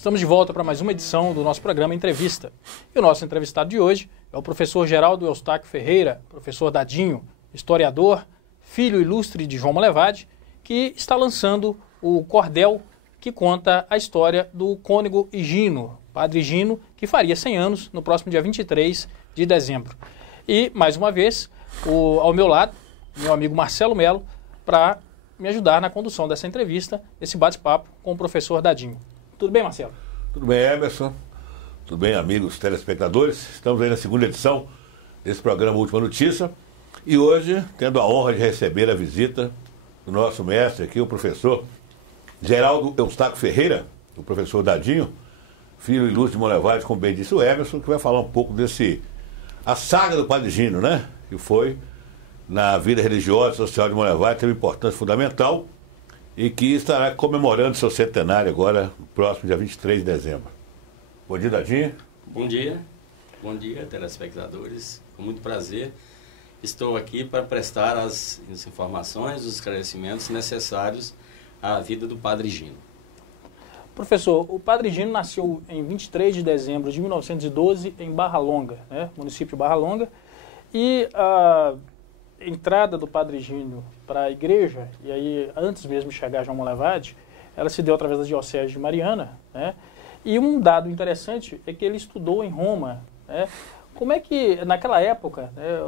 Estamos de volta para mais uma edição do nosso programa Entrevista. E o nosso entrevistado de hoje é o professor Geraldo Eustáquio Ferreira, professor Dadinho, historiador, filho ilustre de João Monlevade, que está lançando o cordel que conta a história do cônego Higino, padre Higino, que faria 100 anos no próximo dia 23 de dezembro. E, mais uma vez, ao meu lado, meu amigo Marcelo Melo, para me ajudar na condução dessa entrevista, desse bate-papo com o professor Dadinho. Tudo bem, Marcelo? Tudo bem, Emerson. Tudo bem, amigos telespectadores. Estamos aí na segunda edição desse programa Última Notícia. E hoje, tendo a honra de receber a visita do nosso mestre aqui, o professor Geraldo Eustáquio Ferreira, o professor Dadinho, filho ilustre de Monlevade, como bem disse o Emerson, que vai falar um pouco a saga do padre Higino, né? Que foi, na vida religiosa e social de Monlevade, teve importância fundamental e que estará comemorando seu centenário agora, no próximo dia 23 de dezembro. Bom dia, Dadinho. Bom dia, telespectadores. Com muito prazer, estou aqui para prestar as informações, os esclarecimentos necessários à vida do padre Higino. Professor, o padre Higino nasceu em 23 de dezembro de 1912 em Barra Longa, né, município de Barra Longa, e a entrada do padre Higino para a igreja, e aí antes mesmo de chegar a João Monlevade, ela se deu através da diocese de Mariana, né, e um dado interessante é que ele estudou em Roma, né. Como é que, naquela época, né,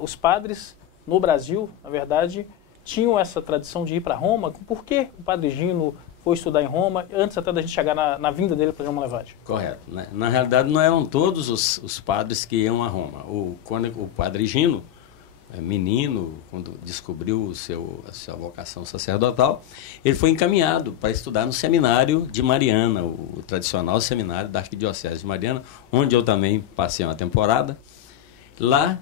os padres no Brasil, na verdade, tinham essa tradição de ir para Roma? Por que o padre Higino foi estudar em Roma, antes até da gente chegar na vinda dele para João Monlevade? Correto. Né? Na realidade, não eram todos os padres que iam a Roma. Quando o padre Higino, menino, quando descobriu a sua vocação sacerdotal, ele foi encaminhado para estudar no seminário de Mariana, o tradicional seminário da Arquidiocese de Mariana, onde eu também passei uma temporada. Lá,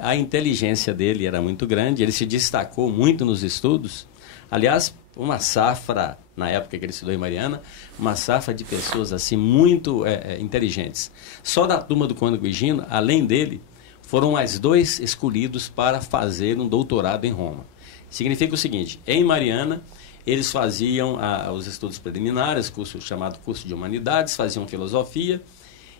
a inteligência dele era muito grande, ele se destacou muito nos estudos. Aliás, uma safra, na época que ele estudou em Mariana, uma safra de pessoas assim muito inteligentes. Só da turma do cônego Higino, além dele, foram mais 2 escolhidos para fazer um doutorado em Roma. Significa o seguinte: em Mariana, eles faziam os estudos preliminares, chamado curso de Humanidades, faziam filosofia,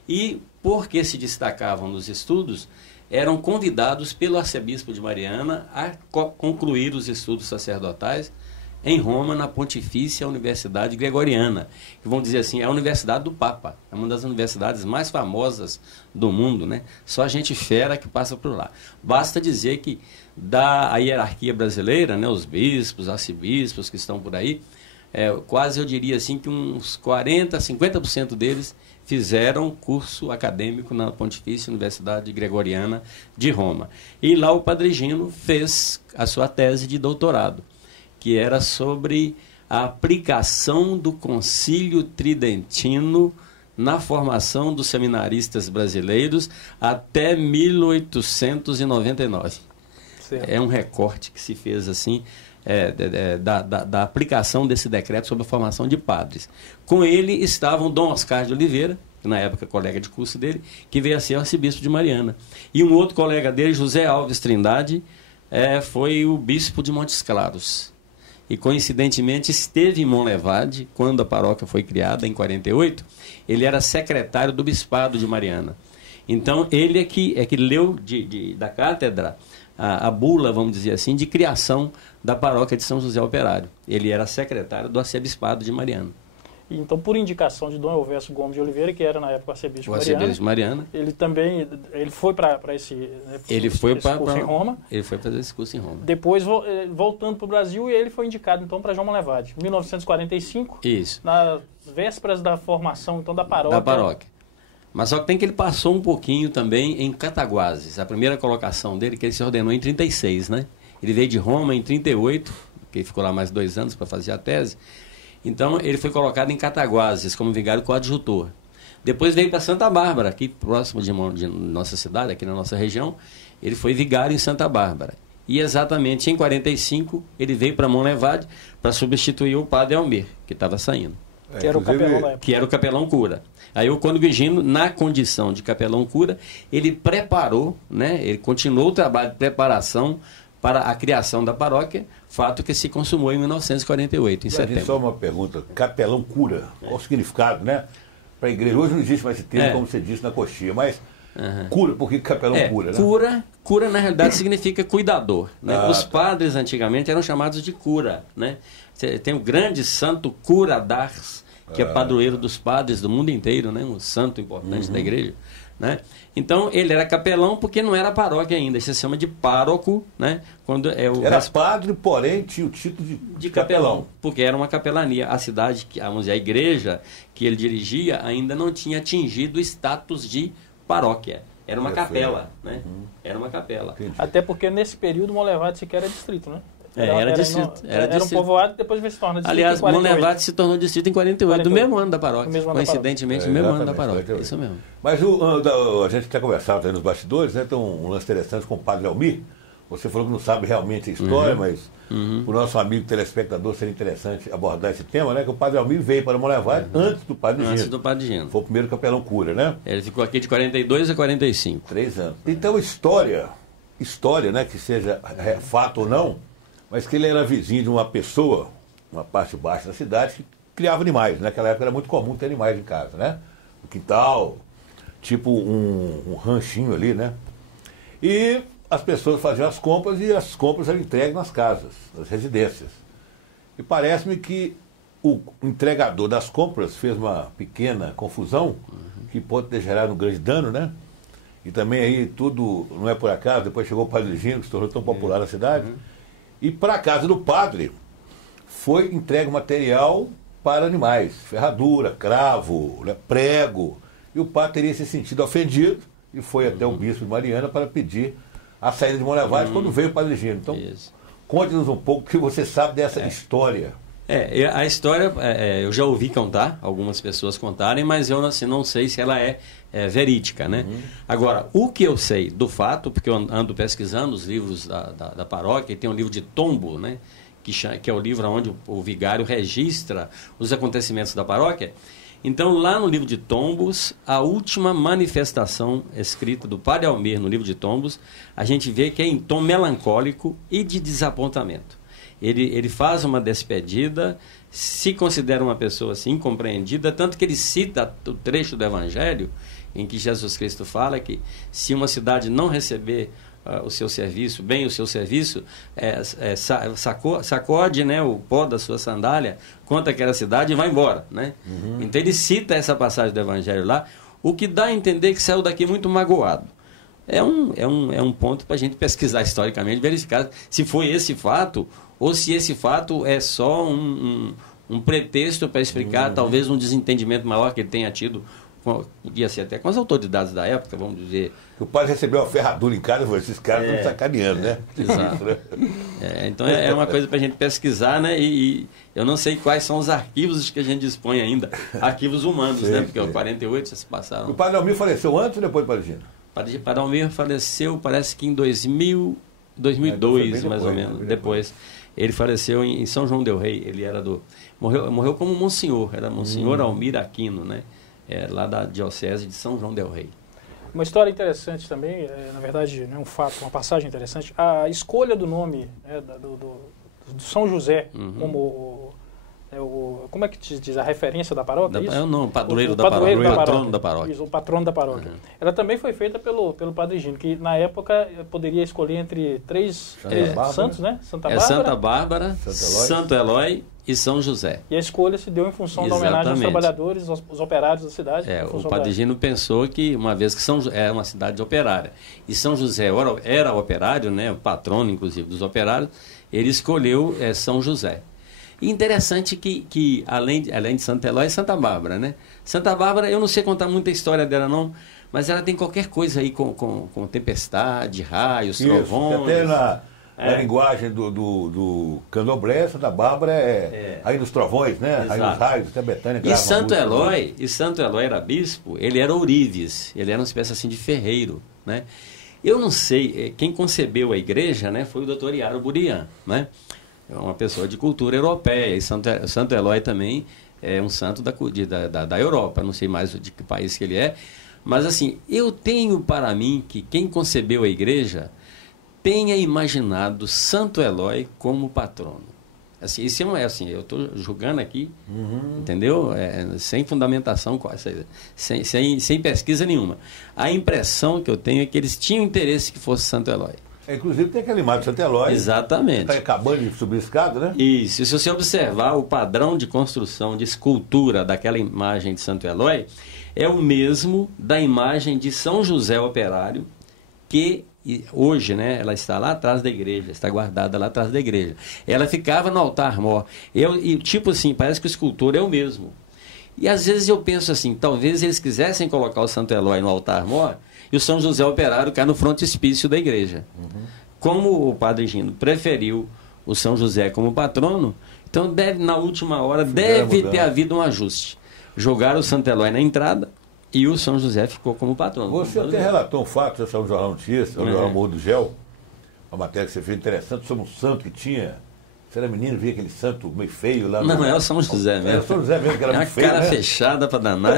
e, porque se destacavam nos estudos, eram convidados pelo arcebispo de Mariana a concluir os estudos sacerdotais em Roma, na Pontifícia Universidade Gregoriana, que vamos dizer assim, é a Universidade do Papa, é uma das universidades mais famosas do mundo, né? Só gente fera que passa por lá. Basta dizer que da hierarquia brasileira, né, os bispos, arcebispos que estão por aí, quase eu diria assim que uns 40, 50% deles fizeram curso acadêmico na Pontifícia Universidade Gregoriana de Roma. E lá o padre Higino fez a sua tese de doutorado, que era sobre a aplicação do Concílio Tridentino na formação dos seminaristas brasileiros até 1899. Certo. É um recorte que se fez assim da aplicação desse decreto sobre a formação de padres. Com ele estavam Dom Oscar de Oliveira, que na época colega de curso dele, que veio a ser arcebispo de Mariana. E um outro colega dele, José Alves Trindade, foi o bispo de Montes Claros. E, coincidentemente, esteve em Monlevade, quando a paróquia foi criada, em 48, ele era secretário do bispado de Mariana. Então, ele é que leu da cátedra a bula, vamos dizer assim, de criação da paróquia de São José Operário. Ele era secretário do arcebispado de Mariana. Então, por indicação de Dom Elvésio Gomes de Oliveira, que era na época o arcebispo de Mariana, ele foi para esse curso em Roma. Ele foi fazer esse curso em Roma. Depois, voltando para o Brasil, e ele foi indicado, então, para João Monlevade, em 1945. Isso. Nas vésperas da formação, então, da paróquia. Mas só que tem que ele passou um pouquinho também em Cataguases. A primeira colocação dele, que ele se ordenou em 36, né? Ele veio de Roma em 38, que ficou lá mais 2 anos para fazer a tese. Então, ele foi colocado em Cataguases como vigário coadjutor. Depois veio para Santa Bárbara, aqui próximo de nossa cidade, aqui na nossa região. Ele foi vigário em Santa Bárbara. E exatamente em 45, ele veio para Monlevade para substituir o padre Almir, que estava saindo. Que era o capelão da época. Que era o capelão cura. Aí o cônego Higino, na condição de capelão cura, ele preparou, né, ele continuou o trabalho de preparação para a criação da paróquia, fato que se consumou em 1948, em setembro. Só uma pergunta, capelão cura, qual o significado, né? Para a igreja, hoje não existe mais esse termo, como você disse, na coxinha, mas cura, por que capelão cura, né? Cura, na realidade, significa cuidador, né? Os padres, antigamente, eram chamados de cura, né? Tem o grande santo Cura d'Ars, que é padroeiro dos padres do mundo inteiro, né? Um santo importante da igreja, né? Então, ele era capelão porque não era paróquia ainda. Isso se chama de pároco, né? Quando era padre, porém tinha o título de capelão. Porque era uma capelania. A cidade, vamos dizer, a igreja que ele dirigia ainda não tinha atingido o status de paróquia. Era uma capela, né? Era uma capela. Entendi. Até porque nesse período Monlevade sequer era distrito, né? Era distrito. Era um povoado e depois se torna distrito. Aliás, Monlevade se tornou distrito em 48, do mesmo ano da paróquia. Coincidentemente, no mesmo ano da paróquia. Isso mesmo. Mas a gente até conversado aí nos bastidores, né? Tem um lance interessante com o Padre Almir. Você falou que não sabe realmente a história, mas o nosso amigo telespectador seria interessante abordar esse tema, né? Que o Padre Almir veio para Monlevade antes do Padre Gino. Antes do Padre Gino. Foi o primeiro capelão cura, né? Ele ficou aqui de 42 a 45. 3 anos. Então, história, né? Que seja fato ou não, mas que ele era vizinho de uma pessoa, uma parte baixa da cidade, que criava animais. Naquela época era muito comum ter animais em casa, né? No quintal, tipo um ranchinho ali, né? E as pessoas faziam as compras e as compras eram entregues nas casas, nas residências. E parece-me que o entregador das compras fez uma pequena confusão que pode ter gerado um grande dano, né? E também aí tudo, não é por acaso, depois chegou o Padre Gino, que se tornou tão popular na cidade. E para a casa do padre foi entregue material para animais, ferradura, cravo, né, prego. E o padre teria se sentido ofendido e foi até o bispo de Mariana para pedir a saída de Monlevade quando veio o Padre Gino. Então, conte-nos um pouco o que você sabe dessa história. A história, eu já ouvi contar, algumas pessoas contarem, mas eu assim, não sei se ela é verídica, né? Agora, o que eu sei do fato, porque eu ando pesquisando os livros da paróquia, e tem um livro de tombo, né? Que é o livro onde o vigário registra os acontecimentos da paróquia. Então, lá no livro de tombos, a última manifestação escrita do Padre Almir no livro de tombos, a gente vê que é em tom melancólico e de desapontamento. Ele faz uma despedida, se considera uma pessoa assim, incompreendida, tanto que ele cita o trecho do Evangelho em que Jesus Cristo fala que se uma cidade não receber o seu serviço, o seu serviço, sacode, né, o pó da sua sandália contra aquela cidade e vai embora, né? Então ele cita essa passagem do Evangelho lá, o que dá a entender que saiu daqui muito magoado. É um ponto para a gente pesquisar historicamente, verificar se foi esse fato ou se esse fato é só um pretexto para explicar talvez um desentendimento maior que ele tenha tido, podia ser até com as autoridades da época, vamos dizer. O padre recebeu uma ferradura em casa e falou, esses caras estão sacaneando, né? Exato. Então é uma coisa para a gente pesquisar, né? E eu não sei quais são os arquivos que a gente dispõe ainda, arquivos humanos, né? Porque o 48 já se passaram. O Padre Almir faleceu antes ou depois do Padre Gino? O Padre Almir faleceu, parece que em 2002, mais ou menos, depois. Ele faleceu em São João del Rei, ele era morreu como monsenhor, era Monsenhor Almir Aquino, né? Lá da diocese de São João del Rei. Uma história interessante também, na verdade, não é um fato, uma passagem interessante, a escolha do nome do São José como é que te diz? A referência da paróquia? Não, padroeiro da paróquia. Patrono da paróquia. Isso, o patrono da paróquia. Ela também foi feita pelo Padre Gino, que na época poderia escolher entre três santos, né? Santa Bárbara, Santo Eloy e São José. E a escolha se deu em função da homenagem aos trabalhadores, aos operários da cidade. O Padre Gino pensou que, uma vez que é uma cidade operária, e São José era operário, né? O patrono, inclusive, dos operários, ele escolheu São José. E interessante que além de Santa Eloy, Santa Bárbara, né? Santa Bárbara, eu não sei contar muita história dela não, mas ela tem qualquer coisa aí com tempestade, raios, trovões. Até na linguagem do candomblé, Santa Bárbara aí dos trovões, né? Exato. Aí dos raios, até Betânia. E Santo Eloy era bispo, ele era ourives, ele era uma espécie assim de ferreiro, né? Eu não sei, quem concebeu a igreja, né, foi o doutor Iaro Burian, né? É uma pessoa de cultura europeia, e Santo Eloy também é um santo da Europa, não sei mais de que país que ele é, mas assim, eu tenho para mim que quem concebeu a igreja tenha imaginado Santo Eloy como patrono. Assim, isso não é assim, eu estou julgando aqui, entendeu? Sem fundamentação, sem pesquisa nenhuma. A impressão que eu tenho é que eles tinham interesse que fosse Santo Eloy. Inclusive tem aquela imagem de Santo Eloy. Exatamente. Está acabando de subir a escada, né? Isso. E se você observar o padrão de construção, de escultura daquela imagem de Santo Eloy, é o mesmo da imagem de São José Operário, que hoje, né, ela está lá atrás da igreja, está guardada lá atrás da igreja. Ela ficava no altar-mor. E tipo assim, parece que o escultor é o mesmo. E às vezes eu penso assim, talvez eles quisessem colocar o Santo Eloy no altar-mor e o São José Operário cá no frontispício da igreja. Como o Padre Gino preferiu o São José como patrono, então na última hora deve ter havido um ajuste. Jogaram o Santo Eloy na entrada e o São José ficou como patrono. Você até relatou um fato, esse é um jornal notícia, o jornal Morro do Gel, uma matéria que você fez interessante sobre um santo que tinha. Você era menino, via aquele santo meio feio lá. Não, é o São José mesmo. É o São José mesmo, que era muito feio. Cara, né? fechada pra danar.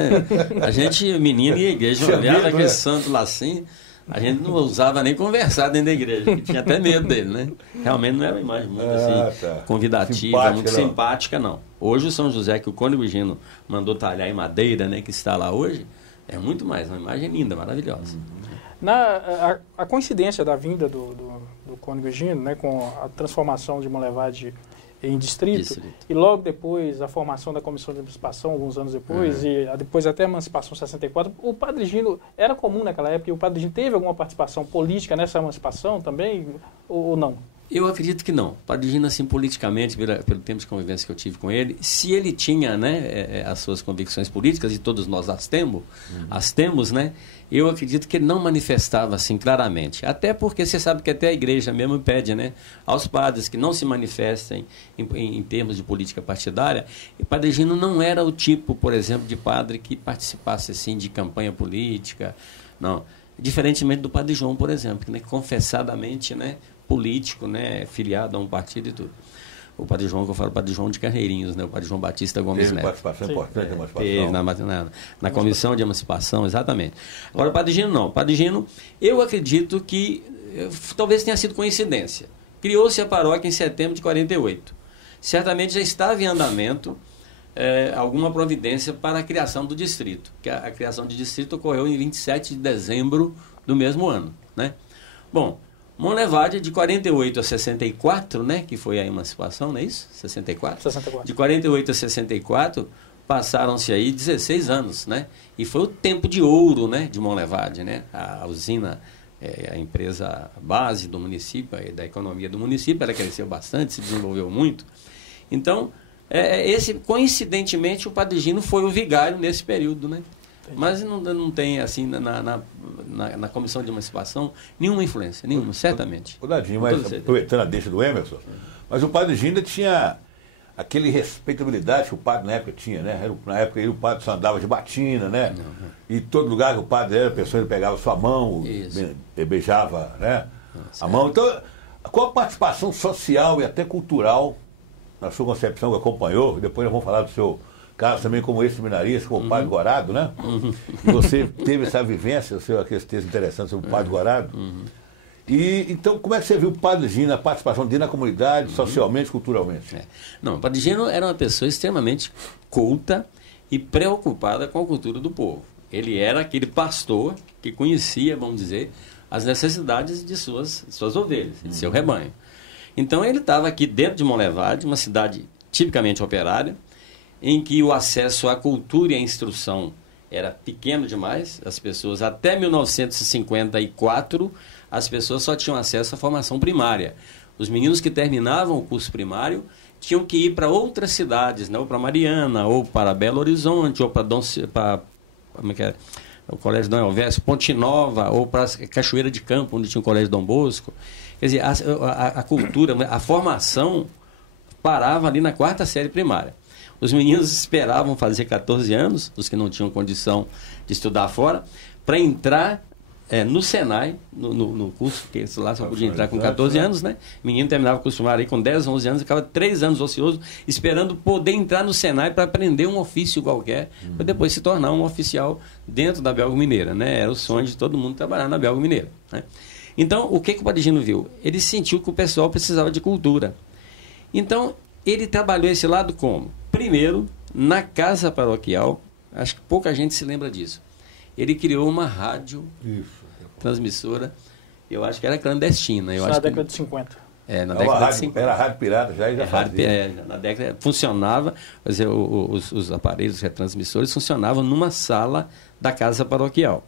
A gente, menino, ia à igreja, olhava aquele santo lá assim, a gente não ousava nem conversar dentro da igreja, porque tinha até medo dele, né? Realmente não era uma imagem muito convidativa, simpática, muito simpática, não. Hoje o São José, que o Cônego Gino mandou talhar em madeira, né, que está lá hoje, é muito mais, uma imagem linda, maravilhosa. A coincidência da vinda do Cônego Gino, né, com a transformação de Monlevade em distrito, e logo depois a formação da Comissão de Emancipação, alguns anos depois, e depois até a Emancipação 64, o Padre Gino era comum naquela época, e o Padre Gino teve alguma participação política nessa emancipação também, ou não? Eu acredito que não. O Padre Gino, assim, politicamente, pelo tempo de convivência que eu tive com ele, se ele tinha, né, as suas convicções políticas, e todos nós as temos, né, eu acredito que ele não manifestava assim claramente. Até porque você sabe que até a igreja mesmo pede, né, aos padres que não se manifestem em termos de política partidária. E o Padre Gino não era o tipo, por exemplo, de padre que participasse assim de campanha política, não. Diferentemente do Padre João, por exemplo, que, né, confessadamente, né, político, né, filiado a um partido e tudo. O Padre João, que eu falo, o Padre João de Carreirinhos, né, o Padre João Batista Gomes Neto. Participação importante da emancipação. Na comissão de emancipação, exatamente. Agora, o Padre Gino não. O Padre Gino, eu acredito que talvez tenha sido coincidência. Criou-se a paróquia em setembro de 48. Certamente já estava em andamento alguma providência para a criação do distrito, que a criação do distrito ocorreu em 27 de dezembro do mesmo ano, né? Bom, Monlevade, de 48 a 64, né, que foi a emancipação, não é isso? 64? 64. De 48 a 64, passaram-se aí 16 anos, né? E foi o tempo de ouro, né, de Monlevade, né? A usina, a empresa base do município, da economia do município, ela cresceu bastante, se desenvolveu muito. Então, coincidentemente, o Padre Gino foi o vigário nesse período, né? Mas não tem, assim, na comissão de emancipação, nenhuma influência, nenhuma, certamente. O Dadinho, mas aproveitando a deixa do Emerson, mas o Padre Gino tinha aquele respeitabilidade que o padre na época tinha, né? Na época o padre só andava de batina, né? E todo lugar que o padre era, a pessoa pegava sua mão, beijava, né, a mão. Então, qual a participação social e até cultural, na sua concepção, que acompanhou? Depois nós vamos falar do seu caso também como ex-seminarista, como o Padre Gorado, né? E você teve essa vivência, aquele texto interessante sobre o Padre Gorado. E então, como é que você viu o Padre Gino, a participação dele na comunidade, socialmente, culturalmente? Não, o Padre Gino era uma pessoa extremamente culta e preocupada com a cultura do povo. Ele era aquele pastor que conhecia, vamos dizer, as necessidades de suas ovelhas, de seu rebanho. Então, ele estava aqui dentro de Monlevade, uma cidade tipicamente operária, em que o acesso à cultura e à instrução era pequeno demais. As pessoas, até 1954, as pessoas só tinham acesso à formação primária. Os meninos que terminavam o curso primário tinham que ir para outras cidades, né? Ou para Mariana, ou para Belo Horizonte, ou para o Colégio Dom Elvésio, Ponte Nova, ou para Cachoeira de Campo, onde tinha o Colégio Dom Bosco. Quer dizer, a cultura, a formação parava ali na 4ª série primária. Os meninos esperavam fazer 14 anos, os que não tinham condição de estudar fora, para entrar no Senai, no curso, porque lá só podia entrar com 14 anos, né? O menino terminava o curso primário aí com 10, 11 anos, ficava 3 anos ocioso, esperando poder entrar no Senai para aprender um ofício qualquer, para depois se tornar um oficial dentro da Belga Mineira, né? Era o sonho de todo mundo trabalhar na Belga Mineira, né? Então, o que o Padre Gino viu? Ele sentiu que o pessoal precisava de cultura. Então, ele trabalhou esse lado como? Primeiro, na casa paroquial, acho que pouca gente se lembra disso. Ele criou uma rádio transmissora, eu acho que era clandestina. Isso na década de 50. Na década de 50. Era rádio pirata, já fazia. Na década funcionava, os aparelhos retransmissores funcionavam numa sala da casa paroquial.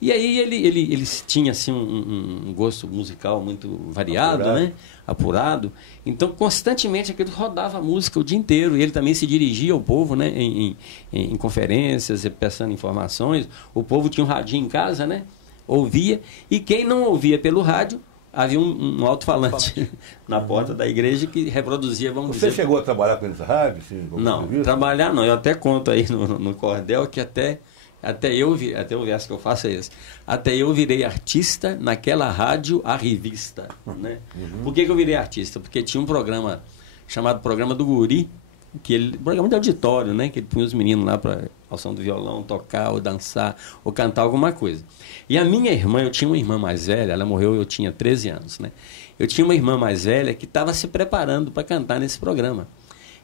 E aí ele tinha assim, um gosto musical muito variado, apurado. Então, constantemente, aquilo rodava a música o dia inteiro. E ele também se dirigia ao povo, né? Em conferências, passando informações. O povo tinha um radinho em casa, né? Ouvia. E quem não ouvia pelo rádio, havia um alto-falante na porta da igreja que reproduzia, vamos dizer... Você chegou a trabalhar com essa rádio? Assim, não, trabalhar não. Eu até conto aí no cordel que até eu verso que eu faço é esse. Até eu virei artista naquela rádio, a revista. Né? Por que eu virei artista? Porque tinha um programa chamado Programa do Guri, programa de auditório, né? Que ele punha os meninos lá para ao som do violão, tocar, ou dançar, ou cantar alguma coisa. E a minha irmã, eu tinha uma irmã mais velha, ela morreu, eu tinha 13 anos, né? Eu tinha uma irmã mais velha que estava se preparando para cantar nesse programa.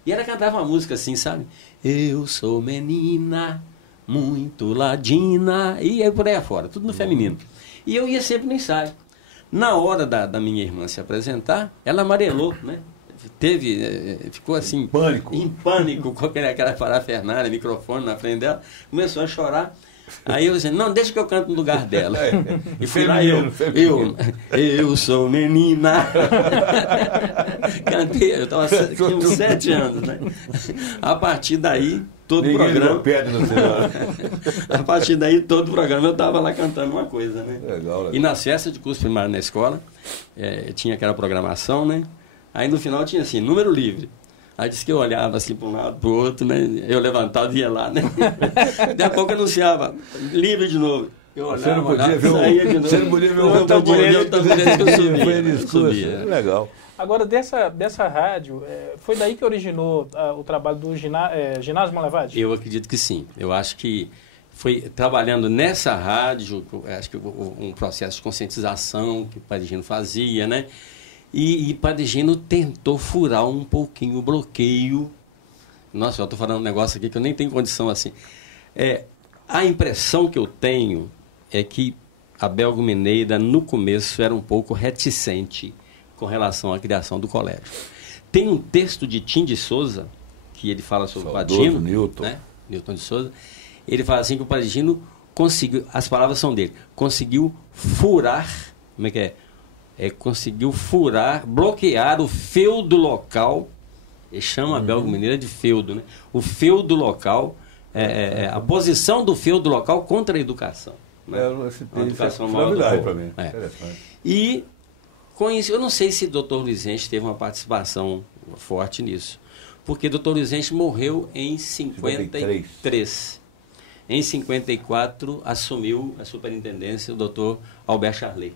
E ela cantava uma música assim, sabe? Eu sou menina... muito ladina, e aí por aí afora, tudo no feminino. E eu ia sempre no ensaio. Na hora da minha irmã se apresentar, ela amarelou, né? Ficou assim... Em pânico, com aquela parafernália, microfone na frente dela, começou a chorar. Aí eu disse, não, deixa que eu canto no lugar dela. E fui lá eu sou menina. Cantei, eu tinha uns 7 anos, né? A partir daí, todo o programa... A partir daí, todo o programa eu estava lá cantando uma coisa, né? Legal. E nas festas de curso primário na escola, tinha aquela programação, né? Aí no final tinha assim, número livre. Aí disse que eu olhava assim para um lado, para o outro, né? Eu levantava e ia lá, né? Daqui a pouco anunciava, livre de novo. Eu olhava, saía de novo. Você não podia ver o tamborete que eu subia. Legal. Agora, dessa rádio, foi daí que originou o trabalho do Ginásio Monlevade? Eu acredito que sim. Eu acho que foi trabalhando nessa rádio, acho que um processo de conscientização que o Padre Gino fazia, né? E Padre Gino tentou furar um pouquinho o bloqueio. Nossa, eu estou falando um negócio aqui que eu nem tenho condição assim. A impressão que eu tenho é que Abel Gumineira, no começo, era um pouco reticente com relação à criação do colégio. Tem um texto de Tim de Souza, que ele fala sobre o Padre Gino, Newton. Né? Newton de Souza. Ele fala assim que o Padre Gino conseguiu, as palavras são dele, conseguiu furar, como é que é? Conseguiu furar, bloquear o feudo local, ele chama Abel Gumineira de feudo, né? O feudo local, a posição do feudo local contra a educação. Né? A educação novidade para mim. E com isso, eu não sei se o Dr. Luizente teve uma participação forte nisso, porque o Dr. Luizente morreu em 53. Em 54, assumiu a superintendência o Dr. Alberto Charlet.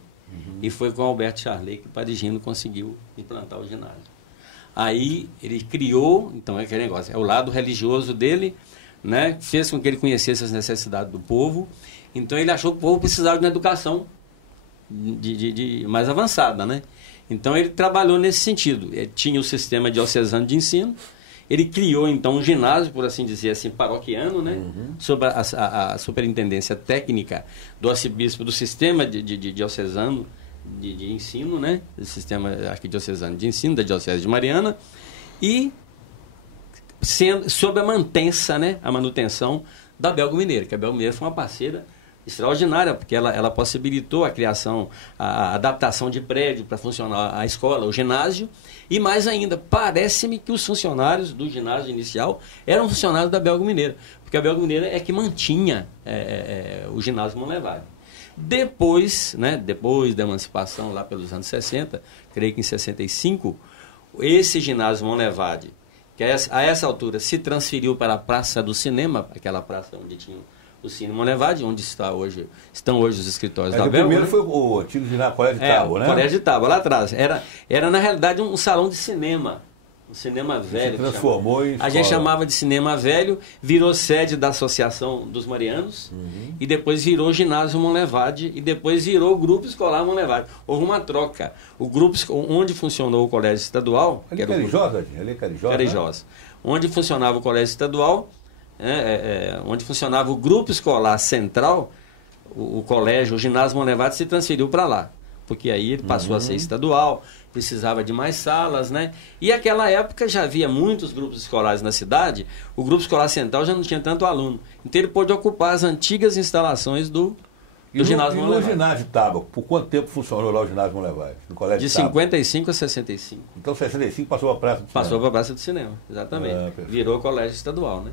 E foi com o Alberto Charlet que o Padre Gino conseguiu implantar o ginásio. Aí ele criou, então é aquele negócio, é o lado religioso dele, né? Fez com que ele conhecesse as necessidades do povo. Então ele achou que o povo precisava de uma educação mais avançada, né? Então ele trabalhou nesse sentido. Ele tinha o sistema diocesano de ensino, ele criou então um ginásio, por assim dizer, assim, paroquiano, né? Sob a superintendência técnica do arcebispo do sistema diocesano de ensino, né? Do sistema arquidiocesano de ensino da Diocese de Mariana, e sob a mantença, né? A manutenção da Abel Gumineira, que a Abel Gumineira foi uma parceira extraordinária, porque ela possibilitou a criação, a adaptação de prédio para funcionar a escola, o ginásio, e mais ainda, parece-me que os funcionários do ginásio inicial eram funcionários da Abel Gumineira, porque a Abel Gumineira é que mantinha o ginásio Monlevade. Depois, né, depois da emancipação, lá pelos anos 60, creio que em 65, esse ginásio Monlevade, que a essa altura se transferiu para a Praça do Cinema, aquela praça onde tinha o Cine Monlevade, onde estão hoje os escritórios da Abel. O primeiro foi o antigo ginásio Colégio de Tábua, né? O Colégio de Tábua, lá atrás. Era na realidade um salão de cinema, O Cinema Velho. Se transformou em escola. A gente chamava de Cinema Velho, virou sede da Associação dos Marianos, e depois virou Ginásio Monlevade, e depois virou Grupo Escolar Monlevade. Houve uma troca. O grupo onde funcionou o Colégio Estadual... Ali é Carijosa, ali é Carijosa. Carijosa. Né? Onde funcionava o Colégio Estadual, onde funcionava o Grupo Escolar Central, o colégio, o Ginásio Monlevade se transferiu para lá. Porque aí ele passou a ser estadual, precisava de mais salas, né? E naquela época já havia muitos grupos escolares na cidade, o grupo escolar central já não tinha tanto aluno. Então ele pôde ocupar as antigas instalações do ginásio Monlevade. E no ginásio Tábua, por quanto tempo funcionou lá o ginásio Monlevade? No colégio de 55 a 65. Então 65 passou para a Praça do Cinema. Passou para a Praça do Cinema, exatamente. Virou colégio estadual, né?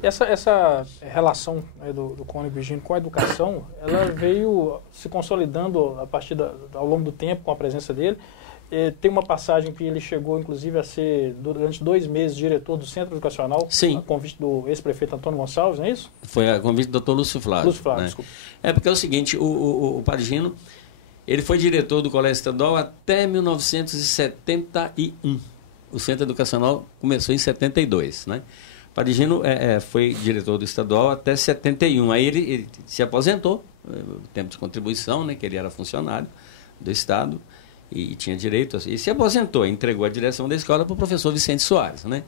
Essa relação do Cônigo Higino com a educação, ela veio se consolidando a partir ao longo do tempo com a presença dele. Tem uma passagem que ele chegou, inclusive, a ser, durante 2 meses, diretor do Centro Educacional, a convite do ex-prefeito Antônio Gonçalves, não é isso? Foi a convite do Dr. Lúcio Flávio. Lúcio Flávio, né? Desculpa. Porque é o seguinte, o Padre Higino, ele foi diretor do Colégio Estadual até 1971. O Centro Educacional começou em 72, né? O Padre Higino foi diretor do estadual até 71. Aí ele se aposentou, tempo de contribuição, né, que ele era funcionário do Estado e tinha direito, e se aposentou, entregou a direção da escola para o professor Vicente Soares, né?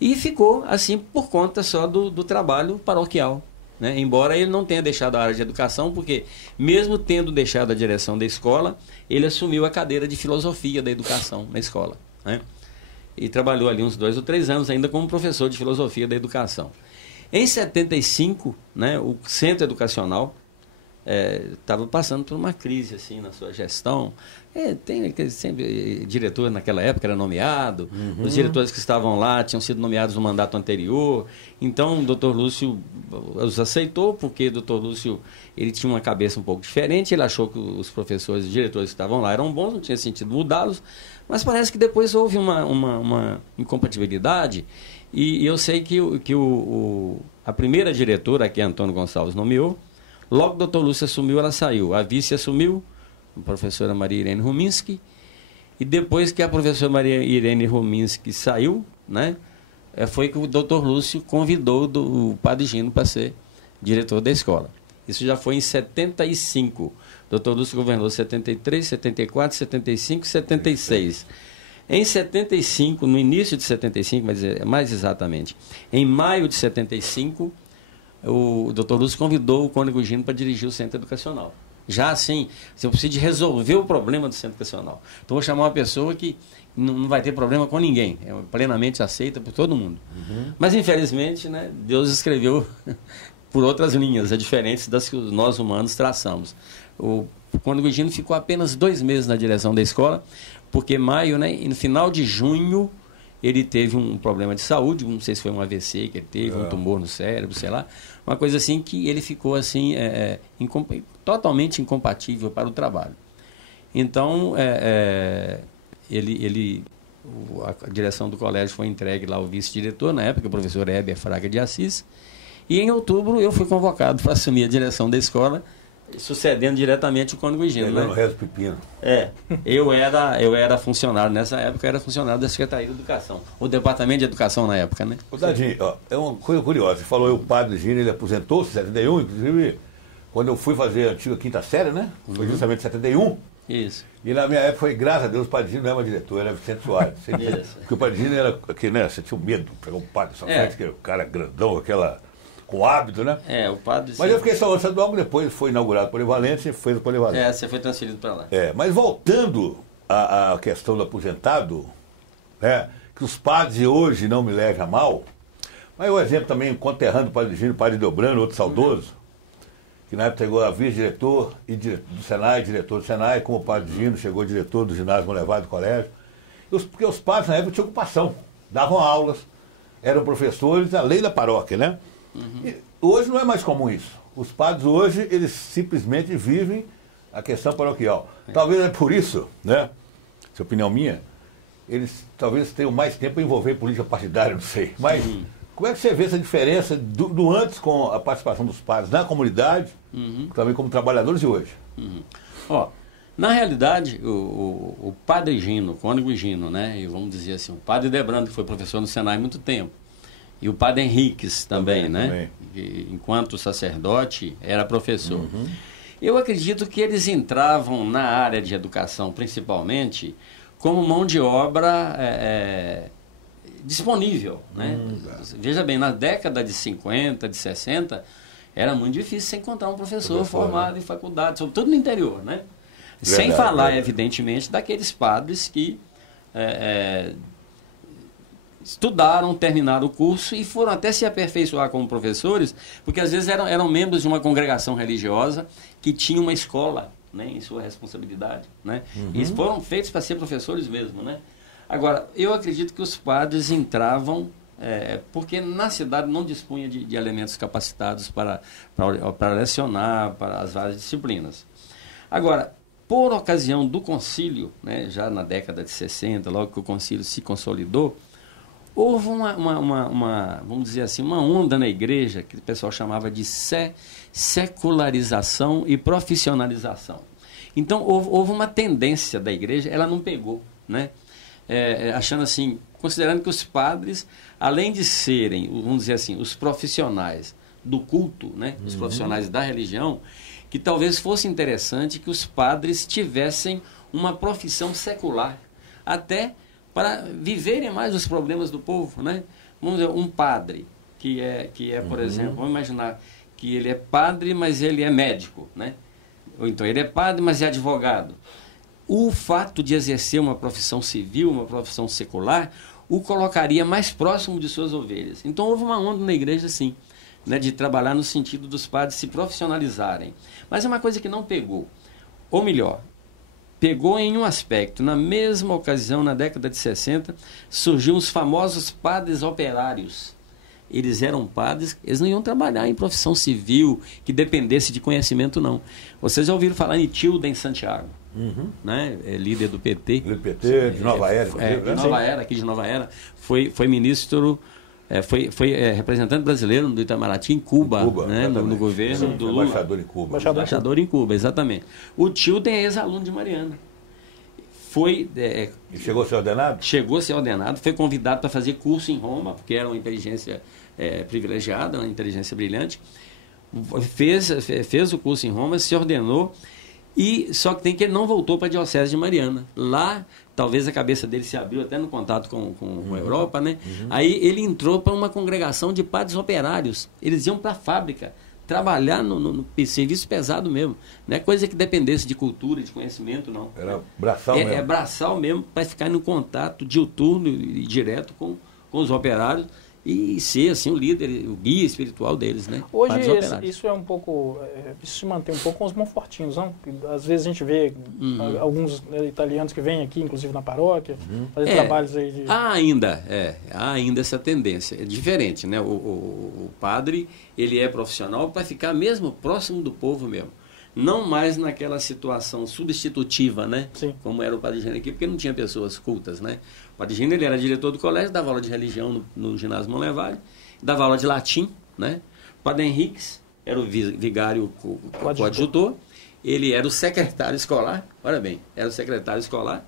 E ficou assim por conta só do trabalho paroquial, né? Embora ele não tenha deixado a área de educação, porque mesmo tendo deixado a direção da escola, ele assumiu a cadeira de filosofia da educação na escola, né? E trabalhou ali uns 2 ou 3 anos ainda como professor de filosofia da educação. Em 75, né, o Centro Educacional estava passando por uma crise assim, na sua gestão. Tem sempre diretor naquela época era nomeado, os diretores que estavam lá tinham sido nomeados no mandato anterior. Então o Dr. Lúcio os aceitou, porque o Dr. Lúcio ele tinha uma cabeça um pouco diferente, ele achou que os professores e diretores que estavam lá eram bons, não tinha sentido mudá-los. Mas parece que depois houve uma incompatibilidade, e eu sei que a primeira diretora, que Antônio Gonçalves nomeou, logo que o Dr. Lúcio assumiu, ela saiu. A vice assumiu, a professora Maria Irene Ruminski, e depois que a professora Maria Irene Ruminski saiu, né, foi que o Dr. Lúcio convidou o Padre Higino para ser diretor da escola. Isso já foi em 75. O Dr. Lúcio governou 73, 74, 75 e 76. Em 75, no início de 75, mais exatamente, em maio de 75, o Dr. Lúcio convidou o Cônigo Higino para dirigir o Centro Educacional. Já assim, eu preciso de resolver o problema do Centro Educacional. Então, vou chamar uma pessoa que não vai ter problema com ninguém, é plenamente aceita por todo mundo. Mas, infelizmente, né, Deus escreveu por outras linhas, diferentes das que nós humanos traçamos. O Cônigo Higino ficou apenas 2 meses na direção da escola, porque maio, né, e no final de junho, ele teve um problema de saúde, não sei se foi um AVC que ele teve, um tumor no cérebro, sei lá, uma coisa assim que ele ficou assim, totalmente incompatível para o trabalho. Então, a direção do colégio foi entregue lá ao vice-diretor, na época, o professor Heber Fraga de Assis, e em outubro eu fui convocado para assumir a direção da escola, sucedendo diretamente o Cônigo Higino. Né? Rezo Pepino. Eu era funcionário, nessa época eu era funcionário da Secretaria de Educação, o Departamento de Educação na época, né? Ô Dadinho, é uma coisa curiosa, você falou o Padre Higino, ele aposentou-se em 71, inclusive quando eu fui fazer a antiga 5ª série, né? Foi justamente em 71. Isso. E na minha época foi, graças a Deus, o Padre Higino não era mais diretor, era Vicente Soares. Porque o Padre Higino era aquele, né? Você tinha medo de pegar um padre na sua frente, que era o cara grandão, com hábito, né? O padre... Mas eu fiquei só logo depois, foi inaugurado o Polivalente, você fez o Polivalente. Você foi transferido para lá. Mas voltando à questão do aposentado, né? Que os padres de hoje não me levem a mal, mas o exemplo também, conterrando o Padre Higino, o Padre Delbrano, outro saudoso, que na época chegou a vice-diretor do Senai, diretor do Senai, como o Padre Higino chegou diretor do ginásio Monlevade do colégio, porque os padres na época tinham ocupação, davam aulas, eram professores, a lei da paróquia, né? E hoje não é mais comum isso. Os padres hoje, eles simplesmente vivem a questão paroquial. Talvez é por isso, né? Essa é opinião minha, eles talvez tenham mais tempo a envolver em política partidária, não sei. Mas como é que você vê essa diferença do antes com a participação dos padres na comunidade, também como trabalhadores de hoje? Na realidade, o padre Gino, o cônego Gino, né? E vamos dizer assim, o padre Debrando, que foi professor no Senai há muito tempo, e o padre Henriques também, né? Que, enquanto sacerdote, era professor. Uhum. Eu acredito que eles entravam na área de educação, principalmente, como mão de obra disponível, né? Veja bem, na década de 50, de 60, era muito difícil você encontrar um professor formado, né, em faculdade, sobretudo no interior, né? Sem falar, evidentemente, daqueles padres que estudaram, terminaram o curso e foram até se aperfeiçoar como professores, porque às vezes eram membros de uma congregação religiosa que tinha uma escola, né, em sua responsabilidade, né? Uhum. E eles foram feitos para ser professores mesmo, né? Agora, eu acredito que os padres entravam porque na cidade não dispunha de elementos capacitados para lecionar, para as várias disciplinas. Agora, por ocasião do concílio, né, já na década de 60, logo que o concílio se consolidou, houve vamos dizer assim, uma onda na igreja que o pessoal chamava de secularização e profissionalização. Então, houve uma tendência da igreja, ela não pegou, né? Achando assim, considerando que os padres, além de serem, vamos dizer assim, os profissionais do culto, né, os profissionais da religião, que talvez fosse interessante que os padres tivessem uma profissão secular, até para viverem mais os problemas do povo, né? Vamos dizer, um padre que é por exemplo, vamos imaginar que ele é padre, mas ele é médico, né? Ou então ele é padre, mas é advogado. O fato de exercer uma profissão civil, uma profissão secular, o colocaria mais próximo de suas ovelhas. Então houve uma onda na igreja, assim, né, de trabalhar no sentido dos padres se profissionalizarem. Mas é uma coisa que não pegou. Ou melhor, pegou em um aspecto. Na mesma ocasião, na década de 60, surgiram os famosos padres operários. Eles eram padres, eles não iam trabalhar em profissão civil que dependesse de conhecimento, não. Vocês já ouviram falar em Tilden Santiago, né? Líder do PT. Do PT, de Nova Era. De Nova Era, aqui de Nova Era. Foi ministro, foi representante brasileiro do Itamaraty em Cuba, né? no governo do Lula. Embaixador em Cuba. Embaixador em Cuba, exatamente. O Tilden é ex-aluno de Mariana. E chegou a ser ordenado? Chegou a ser ordenado, foi convidado para fazer curso em Roma, porque era uma inteligência privilegiada, uma inteligência brilhante. Fez o curso em Roma, se ordenou, só que ele não voltou para a Diocese de Mariana. Lá, talvez a cabeça dele se abriu até no contato com a Europa, né? Aí ele entrou para uma congregação de padres operários. Eles iam para a fábrica trabalhar no serviço pesado mesmo. Não é coisa que dependesse de cultura, de conhecimento, não. Era braçal mesmo. É braçal mesmo, para ficar no contato diuturno e direto com os operários e ser assim o líder, o guia espiritual deles, né? Hoje isso é um pouco, isso se mantém um pouco com os monfortinos, não? Às vezes a gente vê alguns italianos que vêm aqui, inclusive na paróquia, fazer trabalhos aí de... Há ainda essa tendência. É diferente, né? O padre, ele é profissional para ficar mesmo próximo do povo mesmo. Não mais naquela situação substitutiva, né? Sim. Como era o padre Gino aqui, porque não tinha pessoas cultas, né? O padre Gino, ele era diretor do colégio, dava aula de religião no ginásio Monlevade, dava aula de latim, né? O padre Henriques era o vigário coadjutor, ele era o secretário escolar, olha bem, era o secretário escolar,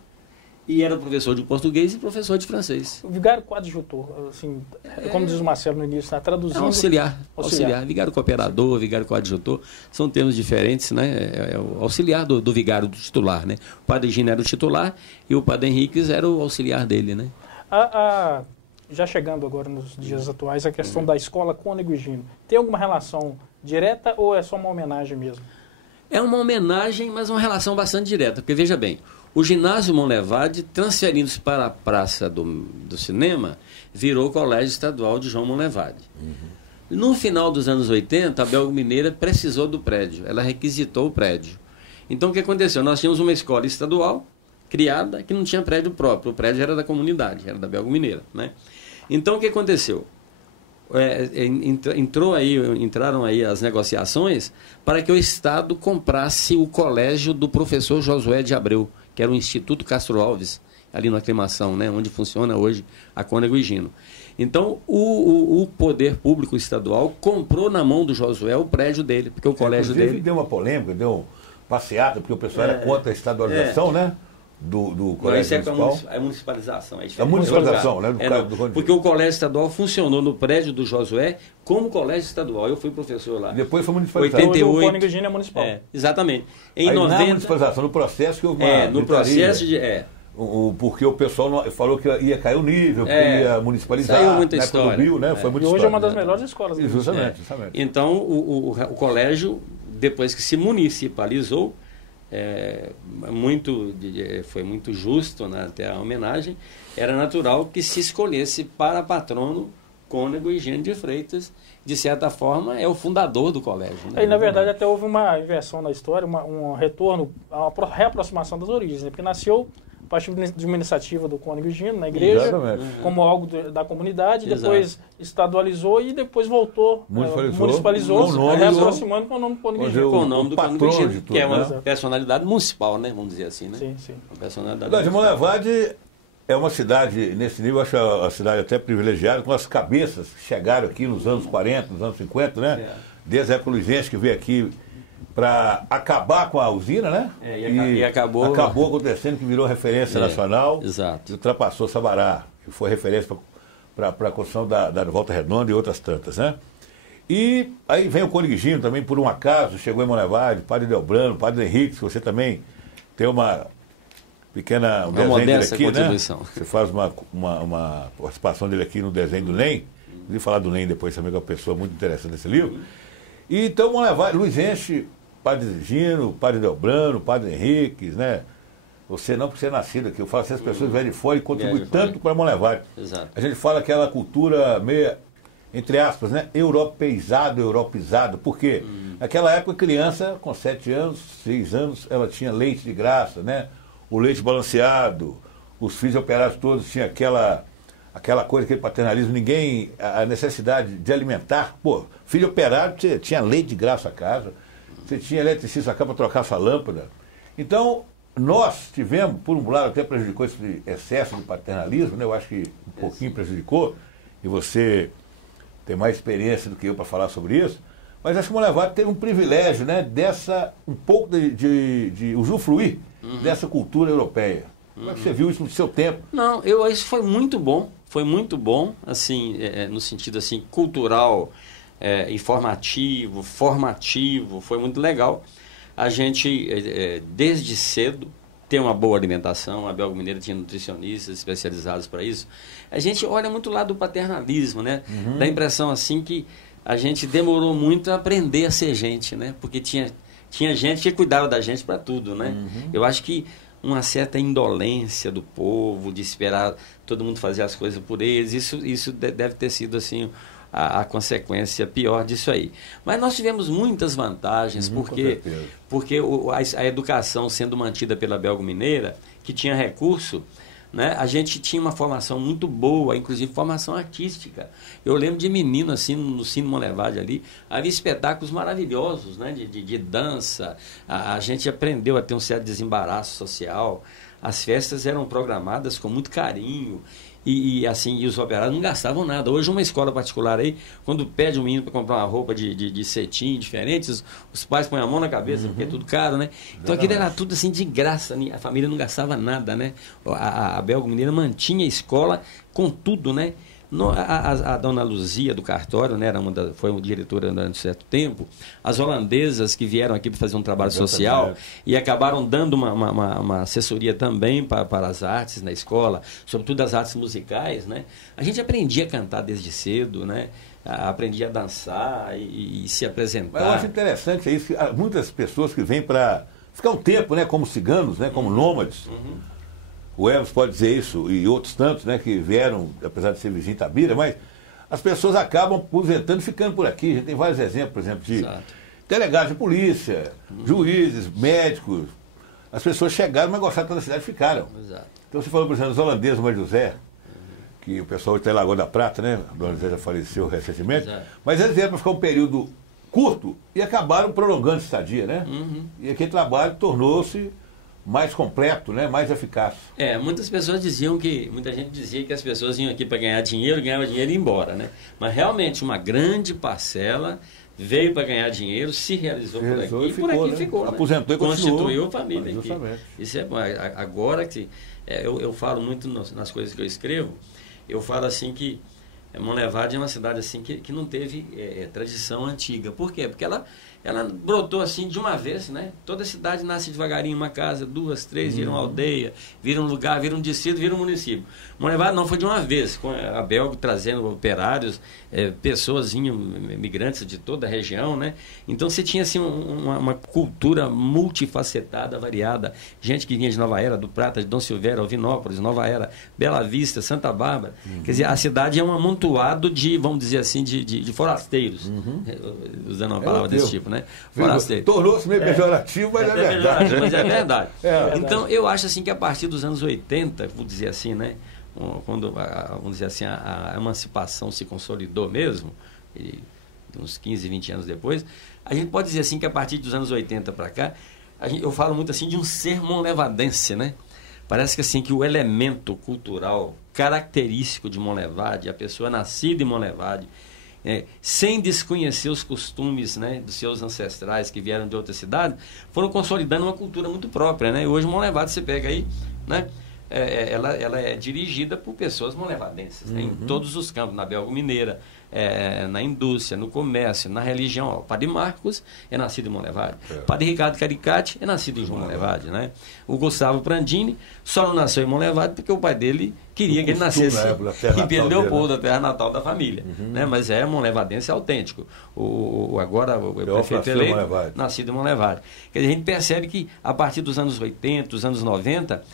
e era professor de português e professor de francês. O vigário coadjutor, assim, como diz o Marcelo no início, está traduzindo... Auxiliar. Vigário cooperador, vigário coadjutor, são termos diferentes, né? É o auxiliar do vigário do titular, né? O padre Gino era o titular e o padre Henriques era o auxiliar dele, né? Já chegando agora nos dias atuais, a questão da escola Cônego Gino, tem alguma relação direta ou é só uma homenagem mesmo? É uma homenagem, mas uma relação bastante direta, porque veja bem, o ginásio Monlevade, transferindo-se para a Praça do Cinema, virou o Colégio Estadual de João Monlevade. No final dos anos 80, a Belgo Mineira precisou do prédio, ela requisitou o prédio. Então o que aconteceu? Nós tínhamos uma escola estadual criada que não tinha prédio próprio, o prédio era da comunidade, era da Belgo Mineira, né? Então o que aconteceu? Entraram aí as negociações para que o Estado comprasse o colégio do professor Josué de Abreu, que era o Instituto Castro Alves, ali na Aclimação, né, onde funciona hoje a Cônego Gino. Então, o poder público estadual comprou na mão do Josué o prédio dele, porque o colégio dele... deu uma polêmica, passeata, porque o pessoal era contra a estadualização, né? Do colégio municipal. Isso é municipalização. A municipalização, né? Porque o colégio estadual funcionou no prédio do Josué como colégio estadual. Eu fui professor lá. Depois foi municipalizado. 88. O Cônigo Gino é municipal. Exatamente. Em 90... Na municipalização, no processo que houve uma no processo de... porque o pessoal falou que ia cair o nível, que ia municipalizar. Saiu muita história. Do Rio, né? Foi muito e hoje história, é uma das melhores escolas. Justamente. Então, o colégio, depois que se municipalizou, foi muito justo, né, até a homenagem, era natural que se escolhesse para patrono Cônego Higino de Freitas, de certa forma é o fundador do colégio. Né? E na verdade até houve uma inversão na história, um retorno, uma reaproximação das origens, né? Porque nasceu a partir de uma iniciativa do Cônego Higino na igreja, como algo da comunidade, depois estadualizou e depois voltou, municipalizou, reaproximando com o nome do Cônego Higino. Com o nome do Cônego Higino, que é uma personalidade municipal, né? Vamos dizer assim, né? Sim, sim. Uma personalidade Monlevade é uma cidade, nesse nível, eu acho a cidade até privilegiada, com as cabeças que chegaram aqui nos anos 40, nos anos 50, né? Desde a época luizense que veio aqui para acabar com a usina, né? E acabou acontecendo, que virou referência nacional. Exato. E ultrapassou Sabará, que foi referência para a construção da Volta Redonda e outras tantas, né? E aí vem o Cônigo Higino também, por um acaso, chegou em Monlevade, Padre Delbrano, Padre Henrique, que você também tem uma pequena desenho dele aqui, né? Você faz uma participação dele aqui no desenho do NEM. Vou falar do NEM depois também, que é uma pessoa muito interessante nesse livro. E então Monlevade, luizense, Padre Gino, Padre Delbrano, Padre Henrique, né? Você não, porque você é nascido aqui. Eu falo assim, as pessoas vêm de fora e contribuem tanto para Monlevade. Exato. A gente fala aquela cultura meio, entre aspas, né? Europeizado. Por quê? Naquela época, criança com 7 anos, 6 anos, ela tinha leite de graça, né? O leite balanceado, os filhos operados todos tinham aquela coisa, aquele paternalismo, a necessidade de alimentar. Pô, filho operado, você tinha leite de graça a casa, você tinha eletricista a casa para trocar sua lâmpada. Então, nós tivemos, por um lado, até prejudicou esse excesso de paternalismo, né? Eu acho que um pouquinho prejudicou, e você tem mais experiência do que eu para falar sobre isso, mas acho que o Monlevade teve um privilégio, né? Um pouco de usufruir dessa cultura europeia. Como é que você viu isso no seu tempo? Não, isso foi muito bom, assim, no sentido assim, cultural, informativo, formativo, foi muito legal. A gente, desde cedo, tem uma boa alimentação, a Belga Mineira tinha nutricionistas especializados para isso. A gente olha muito lá do paternalismo, né? Dá a impressão assim que a gente demorou muito a aprender a ser gente, né? Porque tinha gente que cuidava da gente para tudo, né? Eu acho que uma certa indolência do povo, de esperar todo mundo fazer as coisas por eles, isso deve ter sido assim a consequência pior disso aí. Mas nós tivemos muitas vantagens, porque a educação sendo mantida pela Belga Mineira, que tinha recurso, né, a gente tinha uma formação muito boa, inclusive formação artística. Eu lembro de menino, assim, no Cine Monlevade ali, havia espetáculos maravilhosos, né, de dança. A gente aprendeu a ter um certo desembaraço social. As festas eram programadas com muito carinho. E os operários não gastavam nada. Hoje, uma escola particular aí, quando pede um menino para comprar uma roupa de cetim diferente, os pais põem a mão na cabeça, porque é tudo caro, né? Então aquilo era tudo assim de graça, né? A família não gastava nada, né? A Belga Mineira mantinha a escola com tudo, né? A dona Luzia do cartório, né, foi diretora durante um certo tempo. As holandesas que vieram aqui para fazer um trabalho social e acabaram dando uma assessoria também para as artes na escola, sobretudo as artes musicais, né? A gente aprendia a cantar desde cedo, né? Aprendia a dançar e se apresentar. Mas eu acho interessante isso, que há muitas pessoas que vêm para ficar um tempo, né, como ciganos, né, como nômades. O Hermes pode dizer isso, e outros tantos, né, que vieram, apesar de ser vizinho de Itabira, mas as pessoas acabam aposentando e ficando por aqui. A gente tem vários exemplos, por exemplo, de delegados de polícia, juízes, médicos. As pessoas chegaram, mas gostaram da cidade e ficaram. Então você falou, por exemplo, dos holandeses, Mãe José, que o pessoal está em Lagoa da Prata, né? A Dona José já faleceu recentemente, mas eles vieram para ficar um período curto e acabaram prolongando essa estadia, né? E aquele trabalho tornou-se mais completo, né? Mais eficaz. Muita gente dizia que as pessoas vinham aqui para ganhar dinheiro, ganhavam dinheiro e ir embora, né? Mas realmente uma grande parcela veio para ganhar dinheiro, se realizou por aqui e por aqui ficou. Né? Aposentou e constituiu a família aqui. Isso é bom. Agora que eu falo muito nas coisas que eu escrevo, eu falo assim que Monlevade é uma cidade assim que não teve tradição antiga. Por quê? Porque ela brotou assim de uma vez, né? Toda cidade nasce devagarinho, uma casa, 2, 3, vira uma aldeia, vira um lugar, vira um distrito, vira um município. Monlevade não foi de uma vez, com a Belgo trazendo operários, pessoas migrantes de toda a região, né? Então você tinha assim uma cultura multifacetada, variada, gente que vinha de Nova Era, do Prata, de Dom Silvério, Alvinópolis, Nova Era, Bela Vista, Santa Bárbara. Quer dizer, a cidade é um amontoado de, vamos dizer assim, de forasteiros, usando uma palavra desse tipo, né? Forasteiro. Tornou-se meio pejorativo, mas é verdade. Mas é verdade. Então, eu acho assim que a partir dos anos 80, vou dizer assim, né? Quando, vamos dizer assim, a emancipação se consolidou mesmo, uns 15, 20 anos depois, a gente pode dizer assim que a partir dos anos 80 para cá, eu falo muito assim de um ser monlevadense, né? Parece que assim que o elemento cultural característico de Monlevade, a pessoa nascida em Monlevade, sem desconhecer os costumes, né, dos seus ancestrais que vieram de outra cidade, foram consolidando uma cultura muito própria, né? E hoje Monlevade, você pega aí, né? Ela é dirigida por pessoas monlevadenses, né? Em todos os campos, na Belgo Mineira, na indústria, no comércio, na religião. O Padre Marcos é nascido em Monlevade. O Padre Ricardo Caricati é nascido em Monlevade, né? O Gustavo Prandini só não nasceu em Monlevade porque o pai dele queria que ele nascesse em Pedro Leopoldo, a terra natal da família, né? Mas é monlevadense autêntico. Agora o prefeito eleito nascido em Monlevade. Quer dizer, a gente percebe que a partir dos anos 80, dos anos 90,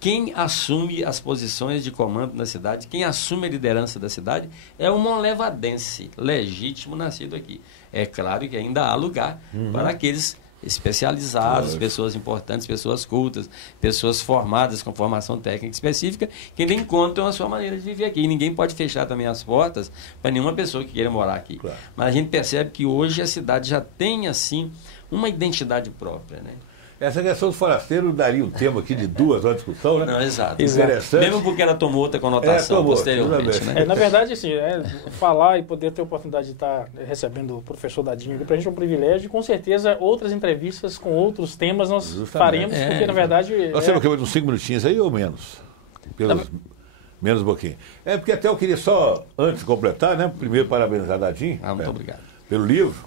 quem assume as posições de comando na cidade, quem assume a liderança da cidade, é um monlevadense legítimo nascido aqui. É claro que ainda há lugar para aqueles especializados, pessoas importantes, pessoas cultas, pessoas formadas com formação técnica específica, que ainda encontram a sua maneira de viver aqui. E ninguém pode fechar também as portas para nenhuma pessoa que queira morar aqui. Claro. Mas a gente percebe que hoje a cidade já tem, assim, uma identidade própria, né? Essa questão do forasteiro daria um tema aqui de 2 horas de discussão, né? Não, exato. Interessante. Mesmo porque ela tomou outra conotação posteriormente, né? Na verdade, assim, falar e poder ter a oportunidade de estar recebendo o professor Dadinho aqui, para a gente é um privilégio e com certeza outras entrevistas com outros temas nós faremos, porque na verdade... Nós temos que uns 5 minutinhos aí ou menos? Menos um pouquinho. Porque até eu queria só, antes de completar, né? Primeiro parabenizar Dadinho. Muito obrigado. Pelo livro,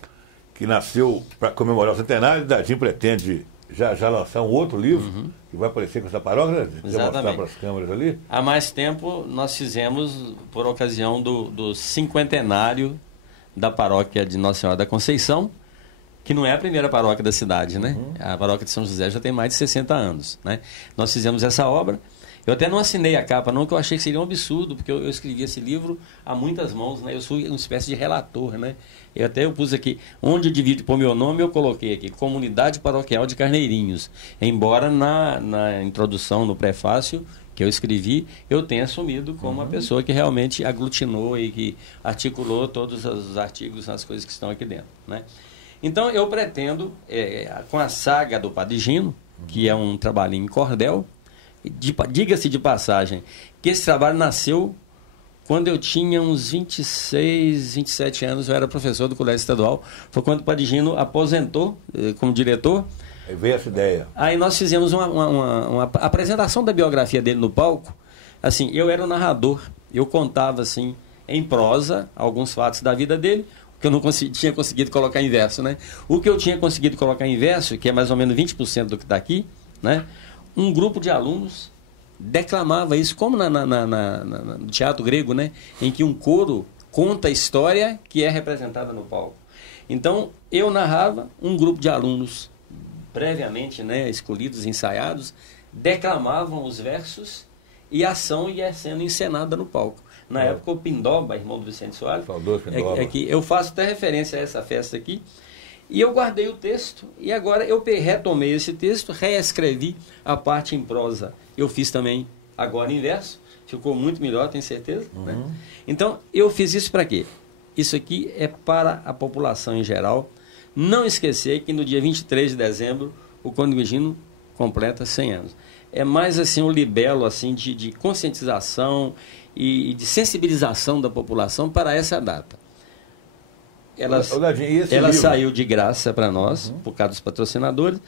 que nasceu para comemorar o centenário. Dadinho pretende já lançar um outro livro que vai aparecer com essa paróquia, né? Já mostrar para as câmeras ali. Há mais tempo nós fizemos, por ocasião do 50º da paróquia de Nossa Senhora da Conceição, que não é a primeira paróquia da cidade, né? A paróquia de São José já tem mais de 60 anos, né? Nós fizemos essa obra. Eu até não assinei a capa, não, que eu achei que seria um absurdo, porque eu escrevi esse livro a muitas mãos, né? Eu sou uma espécie de relator, né? Eu pus aqui, onde eu devia pôr meu nome, eu coloquei aqui, Comunidade Paroquial de Carneirinhos. Embora na introdução, no prefácio que eu escrevi, eu tenha assumido como uma pessoa que realmente aglutinou e que articulou todos os artigos, as coisas que estão aqui dentro, né? Então, eu pretendo, com a saga do Padre Gino, que é um trabalhinho em cordel, diga-se de passagem, que esse trabalho nasceu quando eu tinha uns 26, 27 anos, eu era professor do Colégio Estadual. Foi quando o Padre Gino aposentou como diretor. Aí veio essa ideia. Aí nós fizemos uma apresentação da biografia dele no palco. Assim, eu era o narrador. Eu contava, assim, em prosa, alguns fatos da vida dele, que eu não tinha conseguido colocar em verso, né? O que eu tinha conseguido colocar em verso, que é mais ou menos 20% do que está aqui, né? Um grupo de alunos declamava isso, como no teatro grego, né? Em que um coro conta a história que é representada no palco. Então, eu narrava, um grupo de alunos previamente, né, escolhidos, ensaiados, declamavam os versos e a ação ia sendo encenada no palco. Na época, o Pindoba, irmão do Vicente Soares, que eu faço até referência a essa festa aqui. E eu guardei o texto e agora eu retomei esse texto, reescrevi a parte em prosa. Eu fiz também agora em verso, ficou muito melhor, tenho certeza. Né? Então, eu fiz isso para quê? Isso aqui é para a população em geral. Não esquecer que no dia 23 de dezembro, o Cônego Gino completa 100 anos. É mais assim um libelo assim, de conscientização e de sensibilização da população para essa data. ela saiu de graça para nós, por causa dos patrocinadores.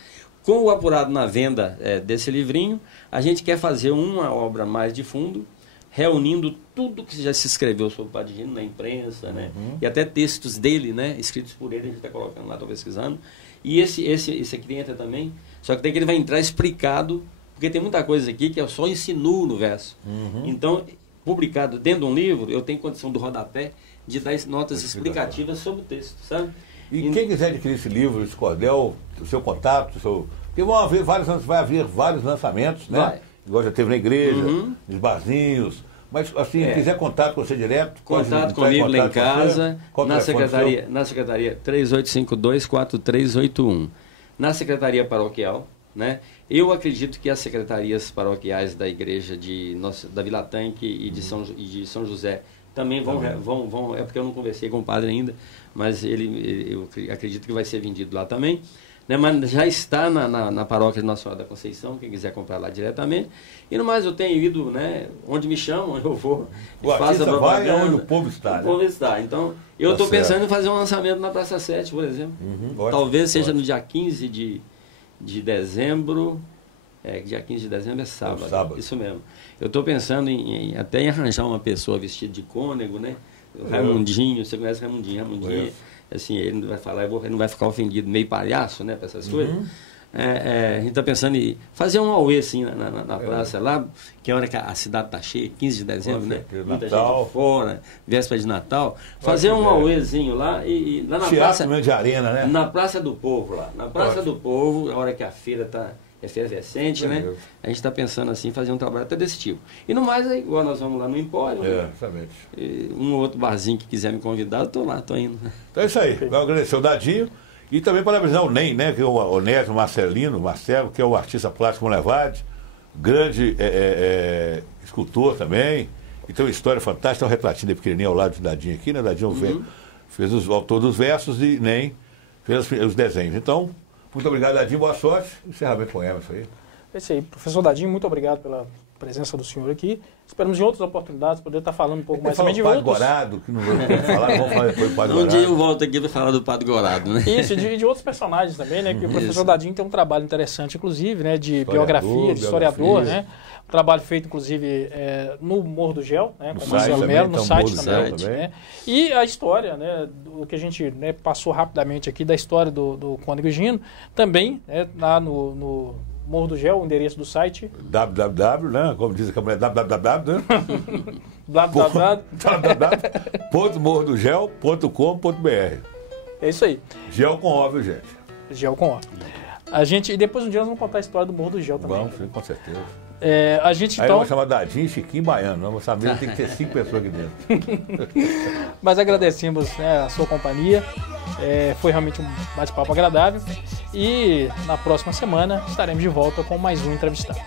Com o apurado na venda desse livrinho, a gente quer fazer uma obra mais de fundo, reunindo tudo que já se escreveu sobre o Padre Gino na imprensa, né? E até textos dele, né? Escritos por ele, a gente está colocando lá, estou pesquisando. E esse aqui entra também, só que daí que ele vai entrar explicado, porque tem muita coisa aqui que eu só insinuo no verso. Então, publicado dentro de um livro, eu tenho condição do rodapé de dar notas explicativas sobre o texto, sabe? E quem quiser adquirir esse livro, esse cordel, o seu contato, porque vai haver vários lançamentos, né? Vai. Igual já teve na igreja, nos barzinhos. Mas, assim, quiser contato com você direto... Contato comigo lá em casa, na secretaria 3852-4381. Na secretaria paroquial, né? Eu acredito que as secretarias paroquiais da igreja da Vila Tanque e de São José também vão... É porque eu não conversei com o padre ainda, mas eu acredito que vai ser vendido lá também. Né, mas já está na paróquia de Nossa Senhora da Conceição, quem quiser comprar lá diretamente. E no mais, eu tenho ido, né, onde me chamam, eu vou. O artista vai onde o povo está. O povo está. Então, eu estou pensando em fazer um lançamento na Praça 7, por exemplo. Talvez seja no dia 15 de dezembro. Dia 15 de dezembro é sábado. Isso mesmo. Eu estou pensando até em arranjar uma pessoa vestida de cônego, né? Raimundinho, você conhece Raimundinho? Assim, ele não vai falar, ele não vai ficar ofendido, meio palhaço, né, para essas coisas. A gente está pensando em fazer um auê, assim, na praça lá, que é a hora que a cidade está cheia, 15 de dezembro, né? Muita gente fora, véspera de Natal. Fazer um auêzinho lá e lá na praça... de arena, né? Na Praça do Povo, lá. Na Praça do Povo, a hora que a feira está efervescente, né? A gente está pensando assim, fazer um trabalho até desse tipo. E no mais, igual nós vamos lá no Empório, exatamente. Um ou outro barzinho que quiser me convidar, eu estou lá, estou indo. Então é isso aí. Vai agradecer o Dadinho e também parabenizar o NEM, né? Que é o Onésio Marcelo, que é o artista plástico Levade, grande escultor também, e tem uma história fantástica, tem um retratinho de pequenininho ao lado do Dadinho aqui, né? Dadinho fez o autor dos versos e NEM fez os desenhos. Então, muito obrigado, Dadinho, boa sorte. Encerramento com poema, isso aí. É isso aí. Professor Dadinho, muito obrigado pela presença do senhor aqui. Esperamos em outras oportunidades poder estar falando um pouco mais também de outros. Padre Gorado, que não vamos falar, vamos falar depois do Padre Gorado. Um dia eu volto aqui para falar do Padre Gorado, né? Isso, e de outros personagens também, né? Que o professor Dadinho tem um trabalho interessante, inclusive, né? De biografia, de historiador, né? Um trabalho feito, inclusive, no Morro do Gel, né? Com o Marcelo Melo, no site também. Né? E a história, né? O que a gente passou rapidamente aqui da história do Cônego Gino, também, né, lá no Morro do Gel, o endereço do site. www, né? Como diz a mulher, www, né? www.morrodogel.com.br. É isso aí. Gel com ó, viu, gente? Gel com ó. E depois um dia nós vamos contar a história do Morro do Gel também. Vamos, sim, com certeza. A gente, aí então... vamos chamar Dadinho, Chiquinho Baiano. Nossa mesa tem que ter 5 pessoas aqui dentro. Mas agradecemos, né, a sua companhia. Foi realmente um bate-papo agradável. E na próxima semana estaremos de volta com mais um entrevistado.